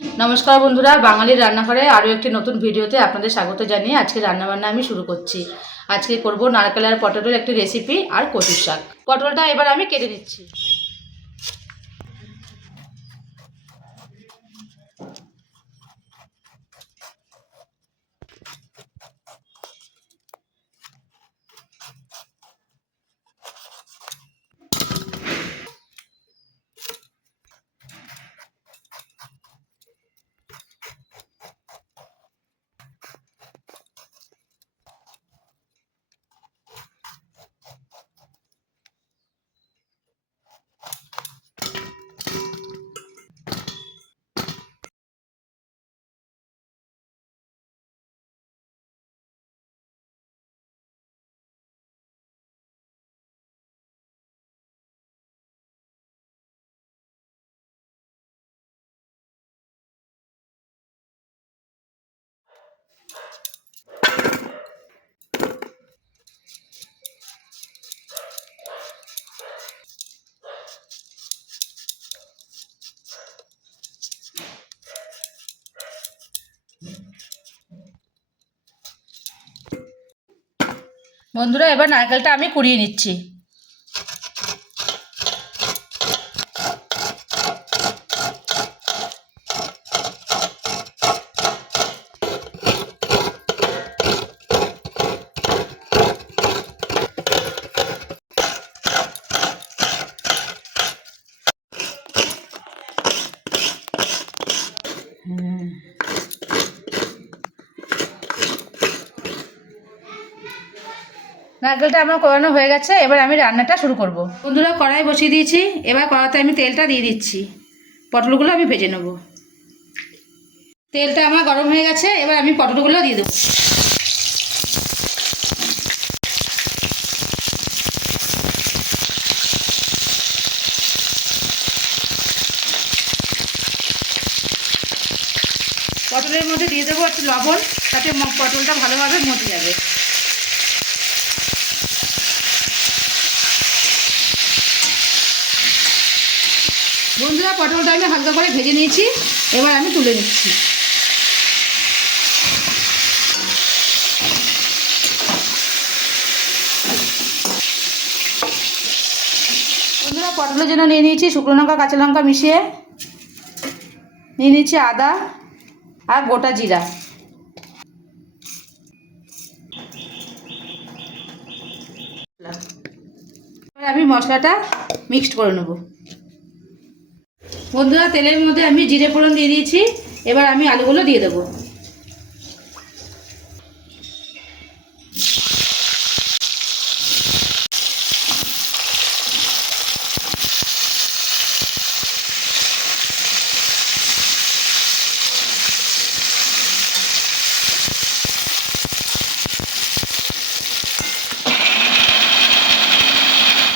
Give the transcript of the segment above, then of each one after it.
নমস্কার বন্ধুরা, বাঙালির রান্নাঘরে আরও একটি নতুন ভিডিওতে আপনাদের স্বাগত জানিয়ে আজকে রান্নাবান্না আমি শুরু করছি। আজকে করব নারকেল আর পটলের একটি রেসিপি আর কচুর শাক। পটলটা এবার আমি কেটে নিচ্ছি। বন্ধুরা, এবার নারকেলটা আমি কুড়িয়ে নিচ্ছি। নারকেলটা আমার কোরানো হয়ে গেছে, এবার আমি রান্নাটা শুরু করব। বন্ধুরা, কড়াই বসিয়ে দিয়েছি। এবার কড়াতে আমি তেলটা দিয়ে দিচ্ছি। পটলগুলো আমি ভেজে নেব। তেলটা আমার গরম হয়ে গেছে, এবার আমি পটলগুলো দিয়ে দেবো। পটলের মধ্যে দিয়ে দেবো একটু লবণ, তাতে পটলটা ভালোভাবে মজে যাবে। বন্ধুরা, পটলটা আমি হালকা করে ভেজে নিয়েছি, এবার আমি তুলে নিচ্ছি। বন্ধুরা, পটলের জন্য নিয়ে নিয়েছি শুকনো লঙ্কা কাঁচা লঙ্কা মিশিয়ে, নিয়ে নিচ্ছি আদা আর গোটা জিরা। এবার আমি মশলাটা মিক্সড করে নেব। বন্ধুরা, তেলের মধ্যে আমি জিরে ফোড়ন দিয়ে দিয়েছি, এবার আমি আলুগুলো দিয়ে দেবো।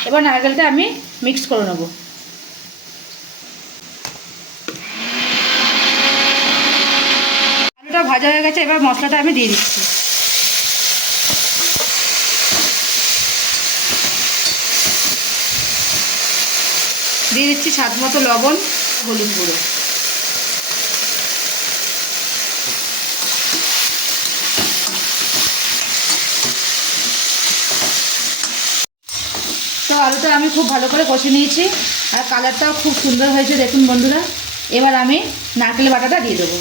এবার নারকেলটা আমি মিক্স করে নেব। আলুটা ভাজা হয়ে গেছে, এবার মশলাটা আমি দিয়ে দিচ্ছি। দিয়ে দিচ্ছি স্বাদ মতো লবণ, হলুদ গুঁড়ো। তো আলুটা আমি খুব ভালো করে কষে নিয়েছি, আর কালারটাও খুব সুন্দর হয়েছে দেখুন বন্ধুরা। এবার আমি নারকেল বাটাটা দিয়ে দেবো।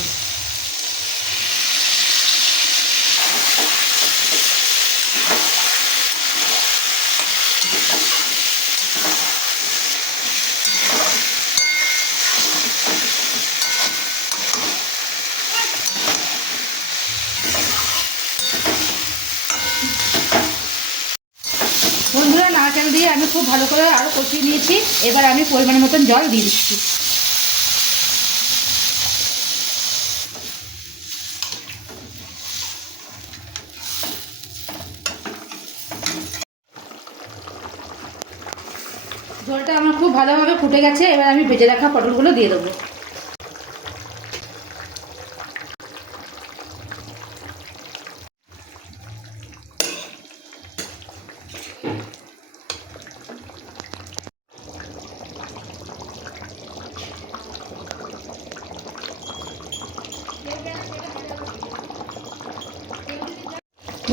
বন্ধুরা, নারকেল দিয়ে আমি খুব ভালো করে আরও কষিয়ে নিয়েছি, এবার আমি পরিমাণ মতন জল দিয়ে দিচ্ছি। ঝোলটা আমার খুব ভালোভাবে ফুটে গেছে, এবার আমি ভেজে রাখা পটলগুলো দিয়ে দেবো।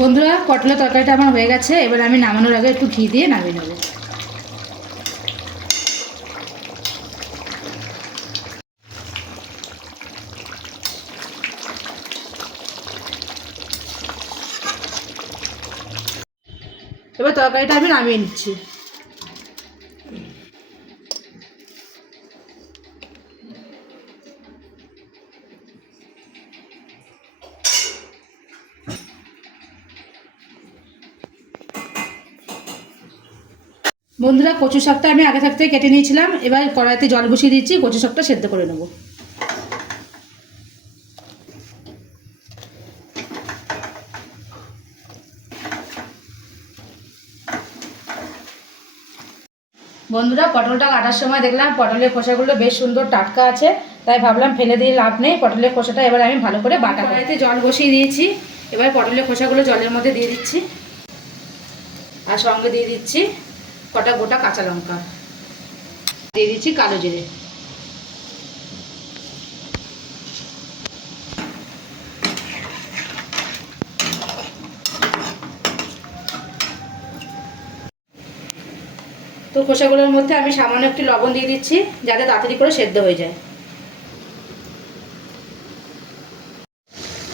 বন্ধুরা, পটলের তরকারিটা আমার হয়ে গেছে। এবার আমি নামানোর আগে একটু ঘি দিয়ে নামিয়ে নেব। এবার তরকারিটা আমি নামিয়ে নিচ্ছি। বন্ধুরা, কচু শাকটা আমি আগে থাকতে কেটে নিয়েছিলাম। এবার কড়াইতে জল বসিয়ে দিচ্ছি, কচু শাকটা সেদ্ধ করে নেব। বন্ধুরা, পটলটা কাটার সময় দেখলাম পটলের খোসাগুলো বেশ সুন্দর টাটকা আছে, তাই ভাবলাম ফেলে দিয়ে লাভ নেই। পটলের খোসাটা এবার আমি ভালো করে বাটা কড়াইতে জল বসিয়ে দিয়েছি। এবার পটলের খোসাগুলো জলের মধ্যে দিয়ে দিচ্ছি, আর সঙ্গে দিয়ে দিচ্ছি কটা গোটা কাঁচা লঙ্কা, দিয়ে দিচ্ছি কালো জিরে। তো খোসাগুলোর মধ্যে আমি সামান্য একটু লবণ দিয়ে দিচ্ছি, যাতে তাড়াতাড়ি করে সেদ্ধ হয়ে যায়।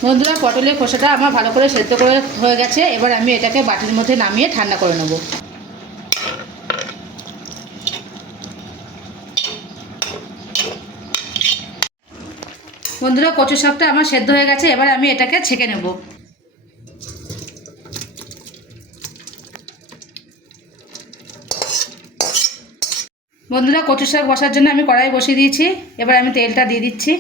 বন্ধুরা, পটলের খোসাটা আমার ভালো করে সেদ্ধ করে হয়ে গেছে। এবার আমি এটাকে বাটির মধ্যে নামিয়ে ঠান্ডা করে নেব। বন্ধুরা, কচু শাকটা আমার সেদ্ধ হয়ে গেছে। এবার আমি এটাকে ছেঁকে নেব। বন্ধুরা, কচু শাক বসার জন্য আমি কড়াই বসিয়ে দিয়েছি। এবার আমি তেলটা দিয়ে দিচ্ছি।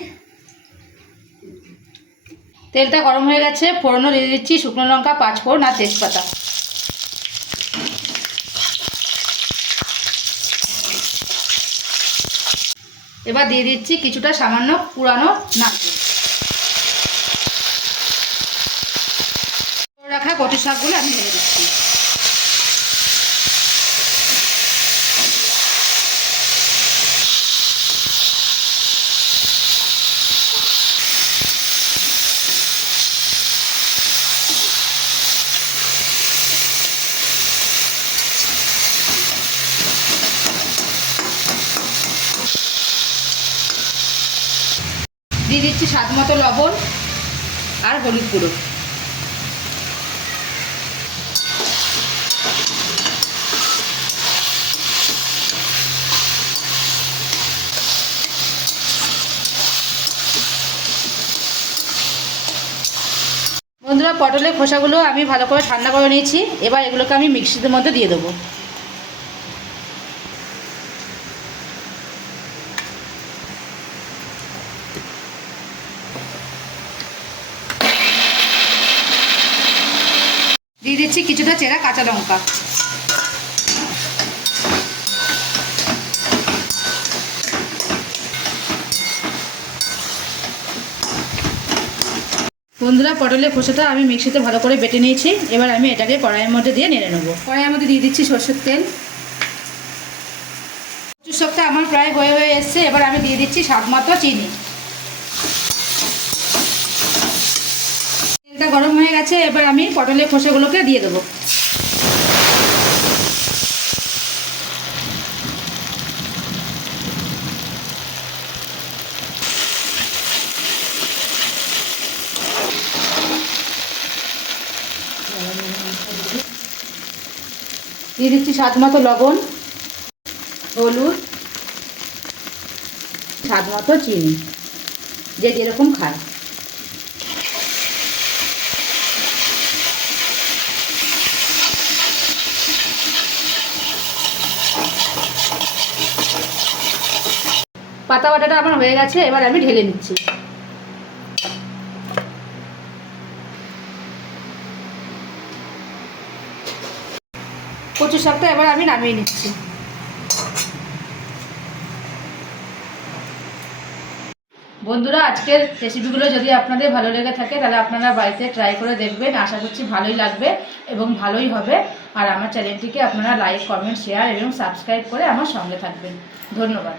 তেলটা গরম হয়ে গেছে। ফোড়নও দিয়ে দিচ্ছি শুকনো লঙ্কা, পাঁচফোড়ন আর তেজপাতা। এবার দিয়ে দিচ্ছি কিছুটা সামান্য পুরানো নারকেল। রাখা কচু শাকগুলো আমি ঢেলে দিচ্ছি। দিয়ে দিচ্ছি স্বাদ মতো লবণ আর হলুদ গুঁড়ো। বন্ধুরা, পটলের খোসাগুলো আমি ভালো করে ঠান্ডা করে নিয়েছি। এবার এগুলোকে আমি মিক্সির মধ্যে দিয়ে দেবো। দিয়ে দিচ্ছি কিছুটা চেরা কাঁচা লঙ্কা। বন্ধুরা, পটলের খোসাটা আমি মিক্সিতে ভালো করে বেটে নিয়েছি। এবার আমি এটাকে কড়াইয়ের মধ্যে দিয়ে নেড়ে নেবো। কড়াইয়ের মধ্যে দিয়ে দিচ্ছি সরষের তেল। কচুর শাকটা আমার প্রায় হয়ে এসছে। এবার আমি দিয়ে দিচ্ছি স্বাদ মতো চিনি। তেলটা গরম হয়ে গেছে। এবার আমি পটলের খোসাগুলোকে দিয়ে দেবো। দিয়ে দিচ্ছি স্বাদ মতো লবণ, হলুদ, স্বাদ মতো চিনি, যে যেরকম খায়। পাতা বাটাটা আমার হয়ে গেছে। এবার আমি ঢেলে নিচ্ছি। কচু শাকটা এবার আমি নামিয়ে নিচ্ছি। বন্ধুরা, আজকের রেসিপিগুলো যদি আপনাদের ভালো লেগে থাকে তাহলে আপনারা বাড়িতে ট্রাই করে দেখবেন। আশা করছি ভালোই লাগবে এবং ভালোই হবে। আর আমার চ্যানেলটিকে আপনারা লাইক, কমেন্ট, শেয়ার এবং সাবস্ক্রাইব করে আমার সঙ্গে থাকবেন। ধন্যবাদ।